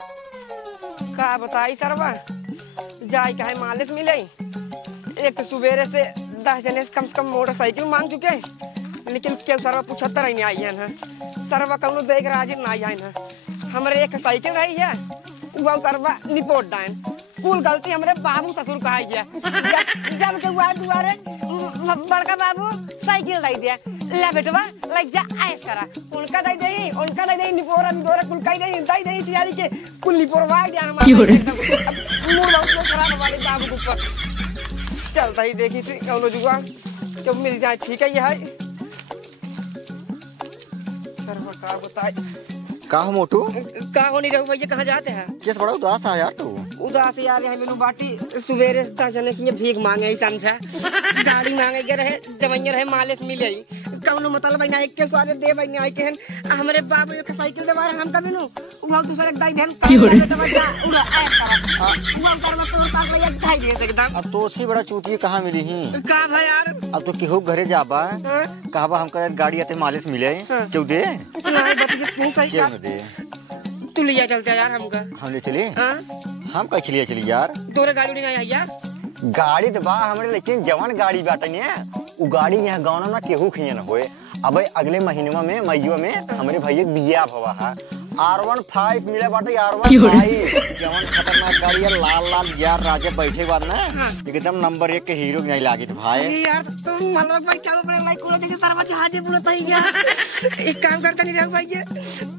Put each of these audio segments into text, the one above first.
का बताई सरवा जाए का है मालिश मिले। एक तो सुबेरे से 10 जने से कम मोटरसाइकिल मांग चुके हैं, लेकिन क्यों सरवा 75 ही नहीं आई है ना। सरवा कौनो देख राजी नहीं आई ना। हमारे एक साइकिल रही है वो सरवा निपोट डाइन कुल गलती हमारे बाबू ससुर का है। जब के हुआ दुआरे बड़का बाबू साइकिल दे दिया, ले बेटवा लग जा ऐसा करा उनका दे दे निपोरा कुल कई दे तियारी के कुल निपोरवा दिया हमारे मूड बहुत खराब वाले बाबू के ऊपर। चलता ही देखी थी कौनो जुगाड़ जब मिल जाए ठीक है। ये है सरवा का बताए का हो मोटू का हो नहीं रहो भैया कहाँ जाते हैं? किस बड़ा उदास है यार तू। उदास यार है मेनू बाटी सुबेरे चने की भीख मांगे समझा गाड़ी मांगे के रहे जमैया रहे मालिश मिले कौनो मतलब ना एक के स्वाद दे बन्या है के हमरे बाबू एक साइकिल दे मारे हम कभी नु वो दूसरे दाई देन उड़ा ऐसा वो करवा तो ताक ले एक दाई दे एकदम। अब तो उसी बड़ा चूती कहाँ मिली ही का भाई यार अब तो केहू घरे जाबा कहबा हमका गाड़ी आते मालिश मिले क्यों दे नहीं बतिए तू सही क्यों दे तू लिया चलते यार हमका हम ले चले हम का चलिए चली यार तोरे गाड़ी नहीं आई यार गाड़ी तो बा हमारे लेकिन जवान गाड़ी बाटे ने उ गाड़ी यहाँ गाँव में केहू खियन होए। अब अगले महीनवा में मईयो में हमारे भैया बिया भवा है R15 मिले बाटे R15 जवान खतरनाक गाड़ी है लाल यार राजा बैठे बाद ना एकदम नंबर 1 के हीरो नहीं लागी भाई यार तुम मतलब भाई चलो बड़े लाइक कोला देखे सरवा जहाजे बुलता ही यार एक काम करता नहीं रहो भाई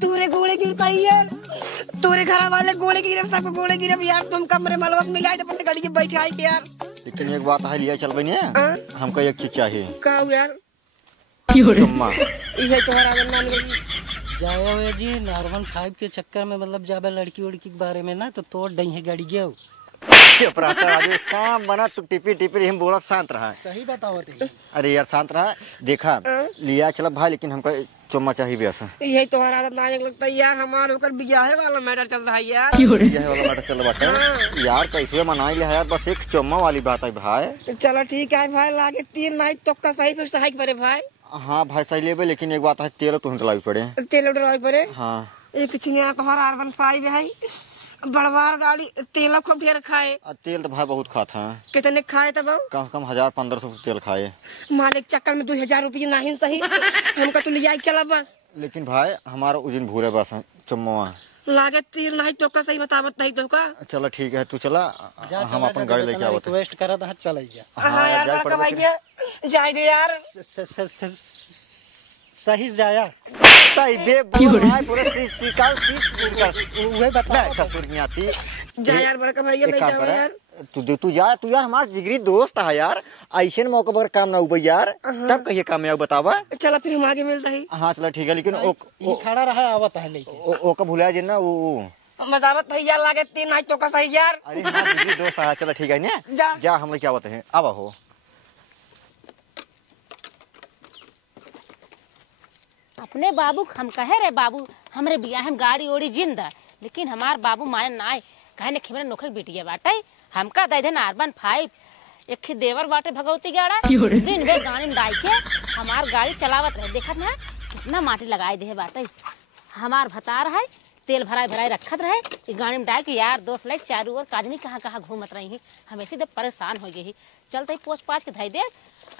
तोरे गोले गिरता ही यार तोरे घर वाले गोले गिरे सबको गोले गिरे यार तुम कमरे मलवा मिलाए तो अपने गाड़ी के बैठे आई के यार। लेकिन एक बात है लिया चल बनी हमको एक चीज चाहिए का यार चुम्मा ये तुम्हारा बनना जाओ जी R15 के चक्कर में मतलब जाबे लड़की उड़की के बारे में ना तो तोड़ दई है गाड़ी गयो चुप रहा आज काम बना तू टिपी हम बोला शांत रहा सही बताओ ते। अरे यार शांत रहा देखा लिया चला भाई लेकिन हमको चुम्मा चाहिए बेसा यही तुम्हारा आदत ना लगता है यार हमारे ऊपर बियाह वाला मैटर चल रहा है यार बियाह वाला मैटर चल बाटे यार कैसे मनाई ले यार बस एक चुम्मा वाली बात है भाई। चलो ठीक है भाई लागे 3 नाइट तक का सही फिर सही पड़े भाई। हाँ भाई सही लेबे लेकिन एक बात है तेल तो डलावी पड़े तेल डलावी पड़े हाँ एक चिनिया तुम्हारा R15 है बड़वार गाड़ी तेल खूब ढेर खाए तेल तो भाई बहुत खाता है कितने खाए तब कम से कम 1000-1500 तेल खाए मालिक चक्कर में 2000 रुपये नहीं सही हमका तो लिया चला बस। लेकिन भाई हमारा उदिन भूरे बस चुम्मा लागे 3 नहीं तो का सही बतावत नहीं तो का चलो ठीक है तू चला हम अपन गाड़ी लेके आवत रिक्वेस्ट करा था चल जा। हां यार बड़का भाई जाए दे यार सही जाया ताई बे भाई पूरा सिकाल उहे बता ससुरनियाती जा यार बड़का भाई मैं जाओ यार तू जा तू यार हमारा जिगरी दोस्त है यार ऐसे मौके पर काम ना उबे यार तब कहिए काम में बतावा चला फिर हम आगे मिलता है। हां चला ठीक है लेकिन ई खड़ा रहा आवत है लेके ओ का भुला जे ना वो मदावत है यार लागे 3 नाइट तो का सही यार। अरे हां जिगरी दोस्त है चला ठीक है ना जा हम क्या होते हैं अब हो अपने बाबू हम कहे रे बाबू हमरे बियाह हम गाड़ी ओड़ी जिंदा लेकिन हमार बाबू माने ना कहे ने खिमरे नोखे बिटिया बाटे हमका दे दे R15 एक देवर बाटे भगवती गाड़ा दिन भर गाड़ी डाई के हमार गाड़ी चलावत रहे देखत ना कितना माटी लगाए दे बाटे हमार भतार है तेल भराई रखत रहे ये गाड़ी में डाल के यार दोस्त लाइक चारू और काजनी कहाँ घूमत रही हम ऐसे परेशान हो गई चलते पोछ पाछ के धई दे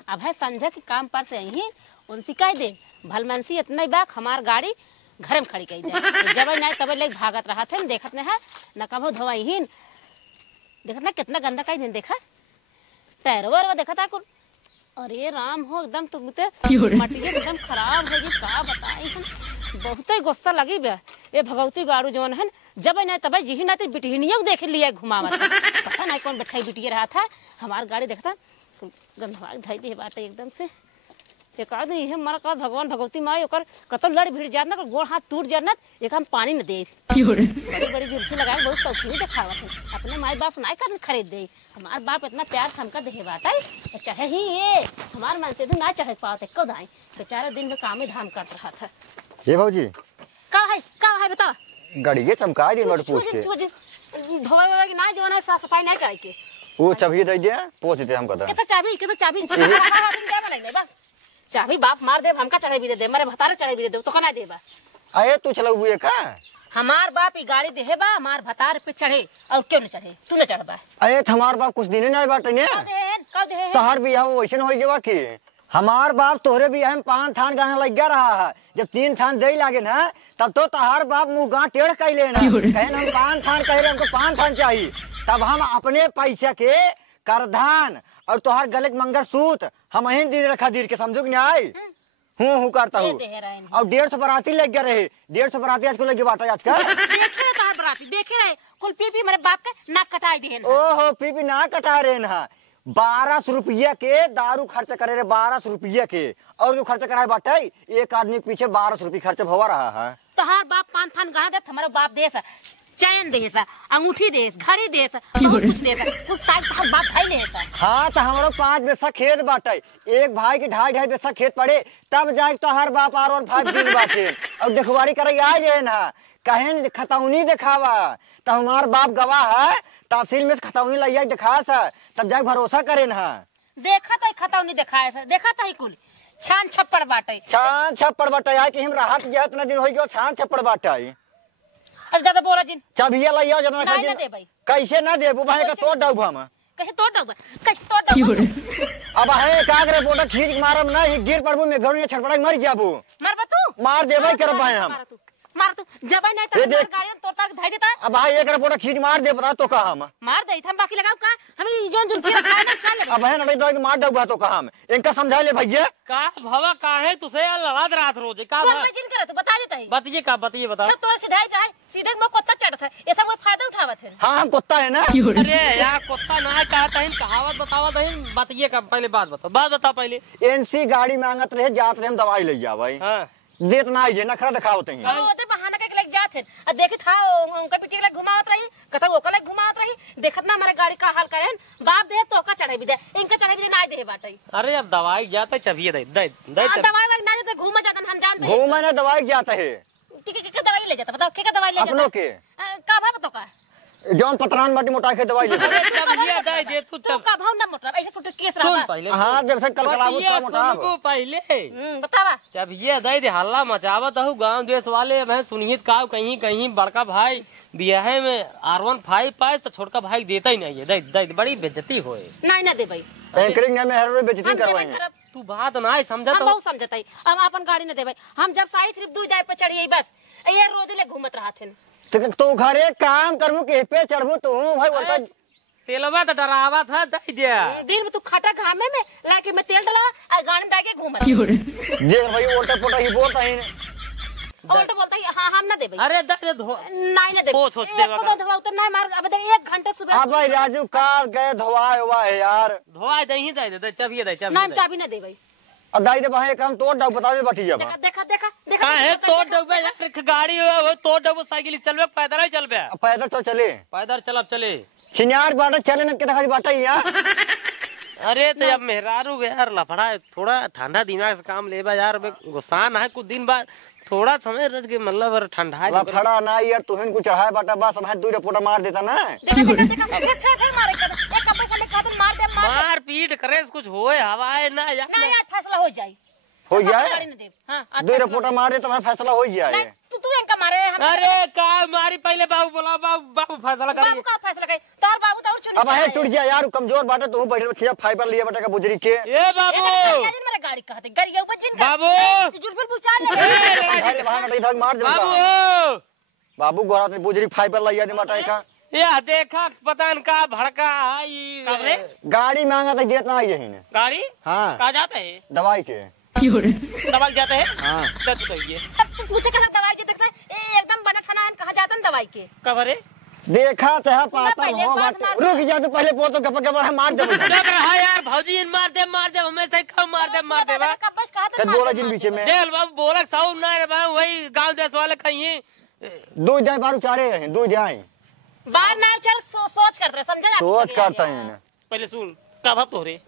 अब है संजय के काम पर से यही उनसे कह दे भलमनसी इतना बाक हमार गाड़ी घर में खड़ी कही जाए जब नहीं तब ले भागत रहा थे देखत ने है न कभो धोवाहीन देखत ना कितना गंदा कहीं दिन देखा टैरवर देखा था कुल अरे राम हो एकदम तुम मटिया एकदम खराब हो गई का बताई हम बहुत ही गुस्सा लगी बे ये भगवती गाड़ू जवन है जब नहीं तब जी ना बिटहिनियों देख लिया घुमावत पता नहीं कौन बैठा बिटिया रहा था हमार गाड़ी देखता गंधवा धई दी बात एकदम से एक आदमी है मर का भगवान भगवती माई ओकर कतल लड़ भिड़ जात ना गोड़ हाथ टूट जात ना एक हम पानी न दे बड़ी जुर्फी लगाए बहुत शौकीन दिखावत है अपने माई बाप नहीं कर खरीद दे हमार बाप इतना प्यार से हमका दे बात है चाहे ही ये हमार मन से ना चढ़ पाते कब आए बेचारा दिन में काम ही धाम कर रहा था। ये भौजी का है बता गाड़ी के चमका दे लड़ पूछ के धोए की ना जो ना साफ सफाई नहीं करे के वो चाबी दे दे पोछ दे हम कदा के चाबी बस चाबी बाप मार दे हमका चढ़े भी दे मेरे भतारे चढ़े भी दे तो कना देबा आए तू चला हुए का हमार बाप ई गाड़ी देहे बा हमार भतार पे चढ़े और क्यों न चढ़े तू न चढ़ बा अरे हमार बाप कुछ दिन नहीं बाटे ने कब दे तोहर बियाह वैसन हो गया कि हमार बाप तोहरे बियाह में 5 थान गाना लग गया रहा है। जब 3 थान दे लागे ना तब तो तोहार बाप मुंह गांठ टेढ़ कर लेना कहे हम 5 थान कह रहे हमको 5 थान चाहिए। तब हम अपने पैसा के करधान और तोहार गले के मंगलसूत्र हम अहीं दे रखा दीर के समझो कि नहीं हूँ करता हूँ। और 150 बराती लग गया रहे 150 बराती आज को लगे बाटा आज का देखे तोहार बराती देखे रहे कुल पी मेरे बाप का नाक कटाई दे ओहो पी ना कटा रहे ना 1200 रुपया के दारू खर्च करे रहे 1200 रुपया के और जो खर्च कराए बाटे एक आदमी के पीछे 1200 रुपये खर्च भवा रहा है। तोहार बाप 5 थान गहना दे हमारा बाप देस चैन देस अंगूठी देस घड़ी देस बहुत कुछ देस कुछ साइज तोहार बाप भाई लेस। हाँ तो हमारो 5 बेसा खेत बाटे एक भाई के 2.5 बेसा खेत पड़े तब जाके तोहार बाप R15 दिन बाटे और देखवारी करे आ जाए ना कहे खतौनी दिखावा तो हमार बाप गवाह है तहसील में खतौनी लैया दिखा सा तब जाके भरोसा करे ना देखा तो खतौनी दिखाए से देखा तो कुल छान छप्पड़ बाटे छान छप्पड़ बाटे है कि हम राहत गया इतना दिन हो गया छान छप्पड़ बाटे अब ज्यादा बोला जिन चाबिया लैया जना नहीं ना दे भाई कैसे ना देबू भाई का तोड़ दऊ हम कहीं तोड़ दो कहीं तोड़ दो अब है कागरे बोटा खींच के मारम ना गिर पड़बू में घर में छटपड़ा मर जाबू मार तू मार देबे कर भाई हम मार तू जब नहीं तो गाड़ी तोड़ तार धाई देता अब भाई एक बोटा खींच मार दे बता तो का हम मार दे हम बाकी लगाओ का हमें जोन जोन फिर खाए ना खा ले अब है ना तो मार दऊ तो का हम इनका समझा ले भैया का भवा का है तुसे लड़ात रात रोज का कौन में जिन करे तो बता देता है बताइए का बताइए बता सब तोरा सीधा जाए सीधे में कुत्ता चढ़ता है ऐसा कोई फायदा उठावत है। हाँ हम कुत्ता है ना अरे यार कुत्ता ना कहता है कहावत बतावत है बताइए का पहले बात बता पहले एनसी गाड़ी मांगत रहे जात रहे हम दवाई ले जा भाई हाँ देत ना आई नखरा दिखावत है ओते बहाना के लेके जात है अब देखे था उनका पिटी के घुमावत रही कथा ओका लेके घुमावत रही देखत ना हमारे गाड़ी का हाल करेन बाप दे तो का चढ़े भी दे इनका चढ़े भी ना दे बाटे। अरे अब दवाई जाता चाहिए दे दवाई वाई ना दे घूम जाता हम जानते हैं घूम ना दवाई जाता है के दवाई ले जाता बताओ के दवाई ले जाता अपनों के का भाव बताओ का जौन पतरान बाटी मोटा के दवाई ले चाहिए दे जे तू तो का भाव ना मोटा ऐसे छोटे केस सुन रहा पहले हाँ जब से कल कलाबू तो मोटा को पहले बतावा जब ये दे हल्ला मचावत हूँ गांव देश वाले मैं सुनिए का कहीं कहीं बड़का भाई बियाह में R15 पाए तो छोटका भाई देता ही नहीं है दे बड़ी बेइज्जती होए नहीं ना दे भाई एंकरिंग में हर बेइज्जती करवाएंगे तू बात ना समझा हम तो बहुत समझता है हम अपन गाड़ी न देबै हम जब सारी ट्रिप दू जाए पे चढ़िए बस ये रोज ले घूमत रहत हैं तो घरे काम करबू के पे चढ़बू तू भाई बोलता तेलवा तो डरावा था दे दिया दिन में तू खटा घामे में लाके में तेल डाला और गाड़ी में डाके घूमत देख भाई उल्टा पुल्टा ही बोलता है उल्टा बोलता है हाँ हम ना देबै अरे दे धो नहीं ना दे ओ सोच देवा को धवा उतर नहीं मार अब देख 1 घंटे सुबह अब भाई राजू कार गए धोआ हुआ है यार धोआ दही दे चाबी दे ना चाबी ना देबै और दाई दे भाई काम तोड़ डाउ बता दे बैठी जा देखा देखा देखा का देखा है तोड़ डबे यार गाड़ी वो तोड़ डबो साइकिल चलबे पैदल ही चलबे पैदल तो चले पैदल चले छिनार बाटा चले न के बाटा ही यार अरे तो अब मेहरारू यार लफड़ा है थोड़ा ठंडा दिमाग से काम लेबा यार गुस्सा ना है कुछ दिन बाद थोड़ा समय रह के मतलब ठंडा लफड़ा ना यार तुहन को चढ़ाए बाटा बस हम दूर पोटा मार देता ना देखा मारे कर एक कपड़े से खातिर मार दे मार पीट करे कुछ होए हवाए ना यार ना यार फैसला हो जाए हो जाए गाड़ी न दे हां दूर पोटा मार दे तो फैसला हो जाए तू इनका मारे हम अरे का मारी पहले बाबू बोला बाबू फैसला बाबू करिए का फैसला करे तार बाबू तो और चुन अब है टूट गया यार कमजोर बाटा तू बैठे छिया फाइबर लिया बेटा का बुजरी के ए बाबू मेरे गाड़ी कहते गाड़ी के ऊपर जिन बाबू जुल्फल पूछा ले मार दे बाबू बाबू गोरा ते बुजरी फाइबर लिया दे बेटा का ये देखा पता न का भड़का है गाड़ी मांगा तो देता है यही ने गाड़ी हाँ कहाँ जाते है दवाई के दवाई जाते है हाँ दर्द कहिए अब तू पूछे कहां दवाई जे देखता है एकदम बना थाना कहां जाता है दवाई के कब रे देखा तो है पाता पहले हो बात बात मार रुक जा तू पहले पोत तो गप हम मार दे चुप रहा यार भौजी मार दे हमेशा ही कम मार दे बा कब बस कहा कद बोला जिन बीच में जेल बाबू बोलक साउंड ना रे बा वही गांव देश वाले कहीं दो जाए बारू चारे रहे दो जाए बाहर ना चल सोच कर रहे समझा सोच करता है ना पहले सुन कब हब तोरे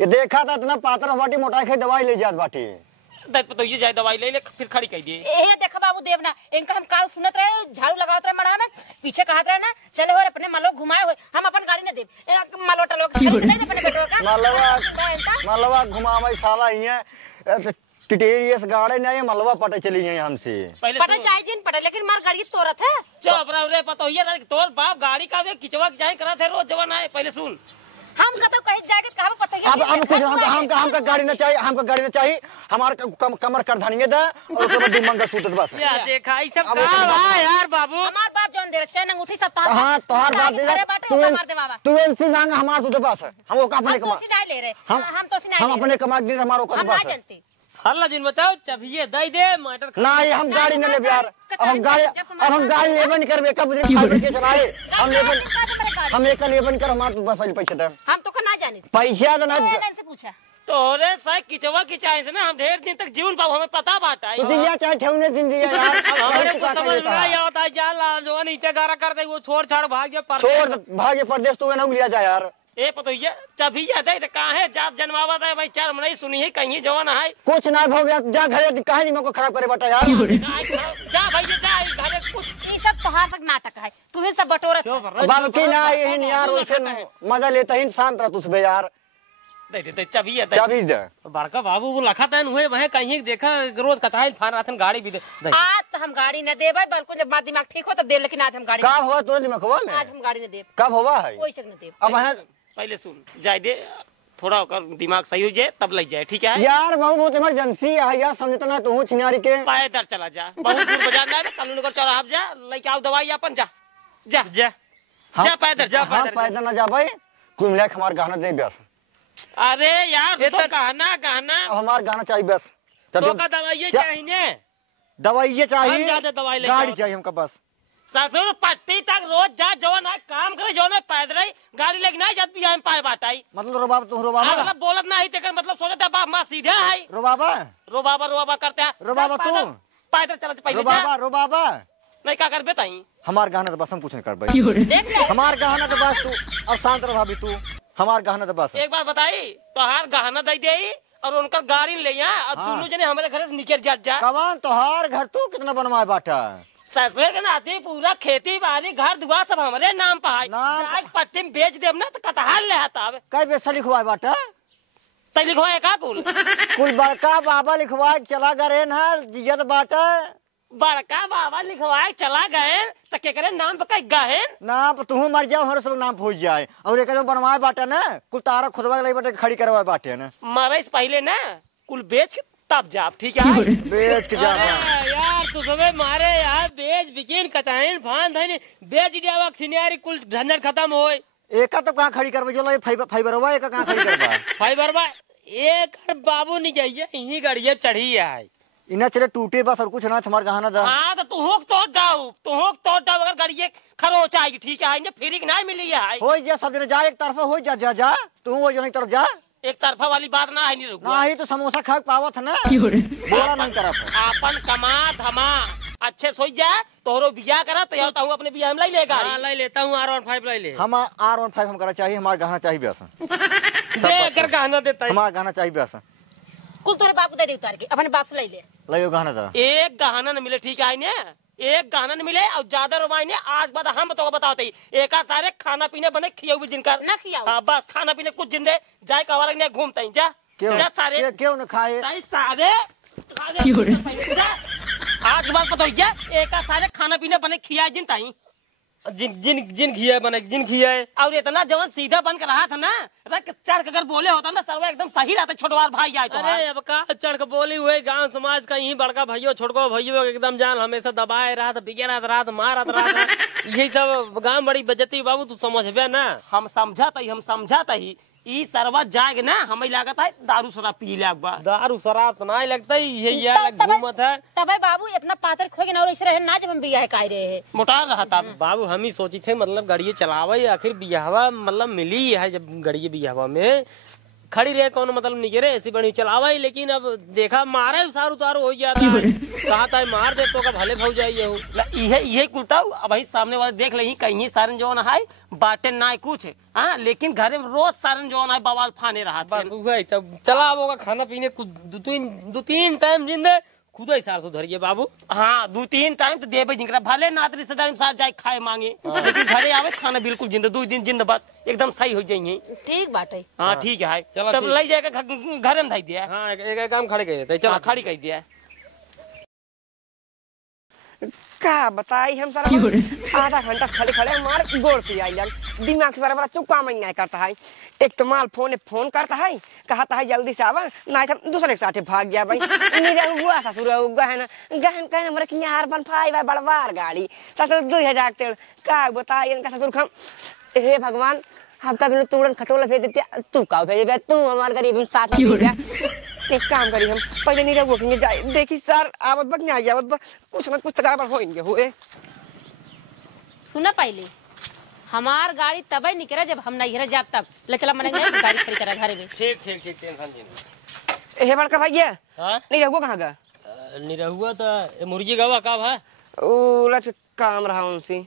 ये देखा था इतना पातर बाटी मोटा के दवाई ले जात बाटी दर्द तो ये जाए दवाई ले फिर खड़ी कह दिए ए देखा बाबू देवना इनका हम काल सुनत रहे झाड़ू लगावत रहे मड़ा में पीछे कहत रहे ना चले हो अपने मलो घुमाए हुए हम अपन गाड़ी न देब मलोटा लोग दे अपने बेटो का मलवा घुमावे साला ही है टिटेरियस गाड़े नहीं मलवा पटे चली गई हमसे। पहले पटा चाहे जिन पटा लेकिन मार गाड़ी तोरत है। चुप रहो रे, पता होइए ना तोर बाप गाड़ी का किचवा किचाई करत है रोज जवान आए। पहले सुन, हम कतो कहीं जाके कहां पता है। अब कुछ हमका गाड़ी न चाहिए, हमका गाड़ी न चाहिए। हमार कमर कर धनिए दा और उसके बाद मंगल सूत्र बस। या देखा ई सब का बा यार बाबू। हमार बाप जोन दे चैन अंगूठी सब तार। हां तोहार बाप दे तू एनसी मांग हमार सूत्र बस। हम वो अपने कमा ले रहे हम तो सिनाई हम अपने कमा दे हमारो कर बस। हल्ला दिन बताओ चबिए दई दे मटर नहीं हम गाड़ी न ले यार। अब हम गाड़ी लेबन करबे कब मुझे खाए के चलाए हम लेबन हम एक लेबन कर हमार बस पैसे दे। हम तो ना जाने पैसा तो ना से पूछा तोरे से किचवा किचाई से ना हम ढेर दिन तक जीवन पाऊ, हमें पता बाटा तू दिया चाहे ठेवने दिन दिया यार। अब हमारे को समझ नहीं आता है जाला जो नीचे गारा कर दे वो छोड़ छाड़ भाग गया पर छोड़ भागे परदेश तू ना लिया जा यार। ए पतो ये चबिया दे कहां है जात जनवावा दे भाई चार नहीं सुनी है कहीं जवान है कुछ ना भो जा घरे काहे दिमाग को खराब करे बेटा यार। जा भाई जा घरे कुछ ये सब तोहार तक नाटक है। तुम्हें सब बटोरा बाप की ना यही यार वैसे मजा लेता ही शांत रह तुझ यार। दे चबिया चाबी दे बड़का बाबू वो लखा तन हुए वह कहीं देखा रोज कचाई फान रहा गाड़ी भी दे। आज तो हम गाड़ी न देबे बिल्कुल, जब बात दिमाग ठीक हो तब देब, लेकिन आज हम गाड़ी कब हुआ तोरे दिमाग हुआ में? आज हम गाड़ी न देब। कब हुआ है? कोई शक न देब। अब है पहले सुन जाए दे थोड़ा होकर दिमाग सही हो जाए तब लग जाए, ठीक है यार बहुत इमरजेंसी है यार, समझता ना तू छिनारी के पैदल चला जा बहुत दूर बाजार ना कानून कर चौराहा जा लेके आओ दवाई अपन जा जा जा जा पैदल जा पैदल ना जा भाई कुल मिला हमार गाना दे बस। अरे यार तो कहना कहना हमार गाना चाहिए बस। तो का दवाई चाहिए दवाई चाहिए ज्यादा दवाई गाड़ी चाहिए हमका बस। ससुर पट्टी तक रोज जा जवन है काम करे जवन है पैदल गाड़ी लेके नहीं जात बिया में पाए बाटाई मतलब रो बाबा तू रो बाबा मतलब बोलत नहीं तेकर मतलब सोचता बाप मां सीधे है रो बाबा करते हैं रो बाबा तू पैदल चला पहले रो बाबा नहीं क्या कर बेताई हमार गाना तो बस हम कुछ नहीं कर भाई। हमार गाना तो बस तू अब शांत रह भाभी तू हमार गाना तो बस। एक बात बताई तोहार गहना दे दे और उनका गाड़ी ले और दोनों जने हमारे घर से निकल जा कमान तोहार घर तू कितना बनवाए बाटा ससुर के नाते पूरा खेती बाड़ी घर दुआ सब हमारे नाम पर पट्टी में बेच देब ना तो कटहाल ले आता कई पैसा लिखवाए बाटा तय लिखवाए का कुल बड़का बाबा लिखवाए चला गए ना जियत बाटा बड़का बाबा लिखवाए चला गए तो के करे नाम पे कई गए ना तू मर जाओ हर सब नाम भूल जाए और एक बनवाए बाटा ना कुल तारा खुदवा लगे बाटे खड़ी करवाए बाटे ना मरे से पहले ना कुल बेच के तब जा ठीक है बेच के जा यार तू सबे मारे यार बेच बिकिन कचाइन फान धनी बेच दिया सिनियारी कुल झंझट खत्म होए एका तो कहां खड़ी करबे जो फाइबरवा एका कहां खड़ी करबा फाइबरवा एक बाबू नहीं जाइए यही गाड़ियां चढ़ी है इना चले टूटे बस और कुछ ना तुम्हार गहना दा। हां तो तू होक तो डाउ अगर गाड़ी खरोच आएगी ठीक है इन्हें फ्री नहीं मिली है होई जा सब जने जा एक तरफ हो जा तू वो जने तरफ जा एक तरफा वाली बात ना है नहीं रुक नहीं तो समोसा खा पावत ना बोला नहीं तरफ अपन कमा धमा अच्छे सोच जा तोरो बियाह करा तो हूं अपने बियाह में ले गाड़ी ले लेता हूं R15 ले ले हम R15 हम करा चाहिए हमार गहना चाहिए बस देकर गहना देता है हमार गहना चाहिए बस कुल तोरे बाबू दे उतार के अपने बाप से ले लो गहना दा एक गहना न मिले ठीक है ने एक गहना न मिले और ज्यादा रुपए ने आज बाद हम तो बताते एक सारे खाना पीने बने खियाऊ जिनकर ना खियाऊ हां बस खाना पीने कुछ जिंदे जाए कवार ने घूमते हैं जा सारे क्यों न खाए सारे आज बात पता है एक सारे खाना पीने बने खियाए जिन ताई जिन खिया बने जिन खिया और इतना जवान सीधा बन कर रहा था ना चढ़ कर बोले होता ना सर्व एकदम सही रहता छोटवार भाई आए तो अरे अब का चढ़ कर बोली हुए गांव समाज का यही बड़का भाइयों छोटको भाइयों एकदम जान हमेशा दबाए रहा था बिगड़ा रहा था मारत रहा था यही सब गांव बड़ी बेइज्जती बाबू तू समझबे ना हम समझाता ही ई सरवा जाग ना हमें लागत है दारू शराब पी लाग बा दारू शराब तो नहीं लगता ये यार घूमत है तब बाबू इतना पातर खोगे ना और इस रहे ना जब हम बियाह काई रहे हैं मोटा रहा था बाबू हम ही सोची थे मतलब गाड़ी चलावे आखिर बियाहवा मतलब मिली है जब गाड़ी बियाहवा में खड़ी रहे कौन मतलब नहीं रे ऐसी बड़ी चलावा ही लेकिन अब देखा मारे उसार उतारो हो जाता है कहा था मार दे तो का भले भाव जाइए ये कुलता अब भाई सामने वाले देख ले कहीं सारन जवान है बाटे ना कुछ हाँ लेकिन घर में रोज सारन जवान है बवाल फाने रहा बस वही तब चला होगा खाना पीने कुछ दो तीन टाइम जिंदे खुद हिसाब से धरिए बाबू। हाँ 2-3 टाइम तो देबे जिनकरा भले नात रिश्तेदार साथ जाए खाए मांगे, लेकिन घरे आवे खाना बिल्कुल जिंदा 2 दिन जिंदा बस एकदम सही हो जाएंगे। ठीक बाटे। हाँ ठीक है चलो तब ठीक। ले जाएगा घर में धाई दिया। हाँ एक काम खड़े कर देते चलो खड़ी कर दिया। का बताई हम सारा आधा घंटा खड़े खड़े मार गोड़ पे आई जान दिमाग से सारा बड़ा चुका मैं नहीं करता है। एक तो माल फोन करता है कहता है जल्दी से आवा ना हम दूसरे के साथ भाग गया भाई मेरा हुआ ससुर गहन कहने हमारे कि यार बन पाई भाई बड़वार गाड़ी ससुर 2000 तेल का बताई इनका ससुर हम हे भगवान हम कभी तुरंत खटोला भेज देते तू का भेजे तू हमारे गरीब साथ में एक काम करी हम पहले नहीं रहोगे जाए देखी सर आवत बक नहीं आ गया आवत कुछ ना कुछ तकरार होएंगे हुए। सुना पहले हमार गाड़ी तबे निकले जब हम नहीं जाब तब ले चला मने गाड़ी खड़ी करा घरे में। ठीक टेंशन जी। हे बड़का भैया हां नहीं रहोगे कहां का निरहुआ तो मुर्गी गवा का है ओ लच काम रहा उनसे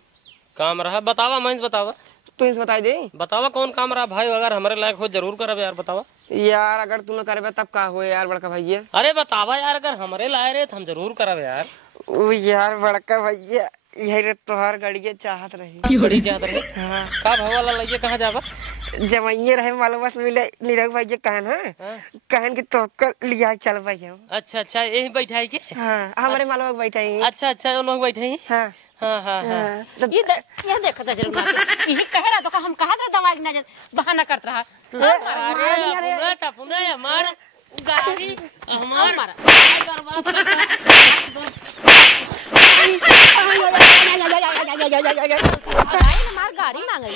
काम रहा बतावा महेश बतावा तू इनसे बताई दे बतावा कौन काम रहा भाई अगर हमारे लायक हो जरूर करब यार बतावा यार अगर तू न करबे तब का हो यार बड़का भैया। अरे बतावा यार अगर हमारे लाए रहे तो हम जरूर करब यार। ओ यार बड़का भैया यही रे तोहार गाड़ी चाहत रही बड़ी चाहत रहे। हां का भवाला लइए कहां जाबा जमाइए रहे मालूम बस मिले निरग भैया कहन कि तो लिया चल भाई हम। अच्छा यही बैठाई के। हां हमारे मालूम बैठे हैं। अच्छा वो लोग बैठे हैं। हां हाँ ये देखा था जरूर यही कह रहा तो हम कहा था दवाई न बहाना करत रहा। अरे अपना हमार गाड़ी हमार हमार गाड़ी मांगे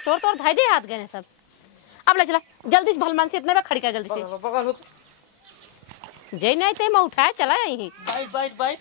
तोड़ धाई दे हाथ गए सब। अब ले चला जल्दी से भलमान से इतना में खड़ी कर जल्दी से जय नहीं ते मैं उठाया चला यही बाइट